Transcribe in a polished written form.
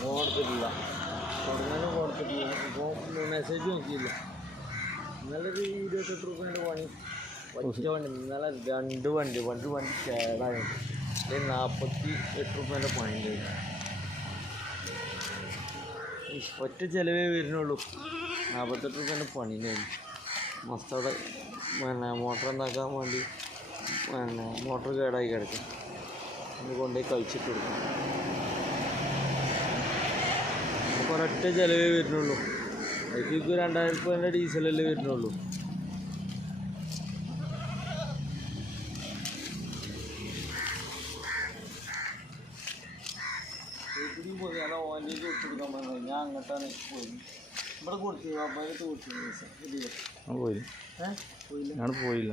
Phone എടുത്തിട്ടില്ല, തുടങ്ങാനും കൊടുത്തിട്ടില്ല. ഇപ്പോൾ മെസ്സേജ് നോക്കിയില്ല. ഇന്നലെ ഒരു 28 രൂപേൻ്റെ പണി ഒറ്റ വണ്ടി. ഇന്നലെ 2 വണ്ടി കേടായി. 48 രൂപേൻ്റെ പണി ഉണ്ടായിരുന്നു. ഒറ്റ ചിലവേ വരുന്നുള്ളൂ. 48 രൂപേൻ്റെ പണി ഉണ്ടായിരുന്നു. മസ്തോടെ മോട്ടർ എന്താക്കാൻ വേണ്ടി മോട്ടർ കേടായി കിടക്കും. ഒന്ന് കൊണ്ടുപോയി കഴിച്ചിട്ട് കൊടുക്കും. അപ്പോൾ ഒരൊറ്റ ചിലവേ വരുന്നുള്ളൂ. അതിലേക്ക് 2000 രൂപേൻ്റെ ഡീസലല്ലേ വരുന്നുള്ളൂ. വീട്ടിൽ പോയി ഞാൻ ഓൻ്റേക്ക് കൊടുത്തെടുക്കാൻ പറഞ്ഞത്. ഞാൻ അങ്ങോട്ടാണ് പോയി. ഇവിടെ കൊടുത്തു അപ്പായിട്ട് കൊടുത്തു പൈസ. പോയില്ല. പോയില്ല.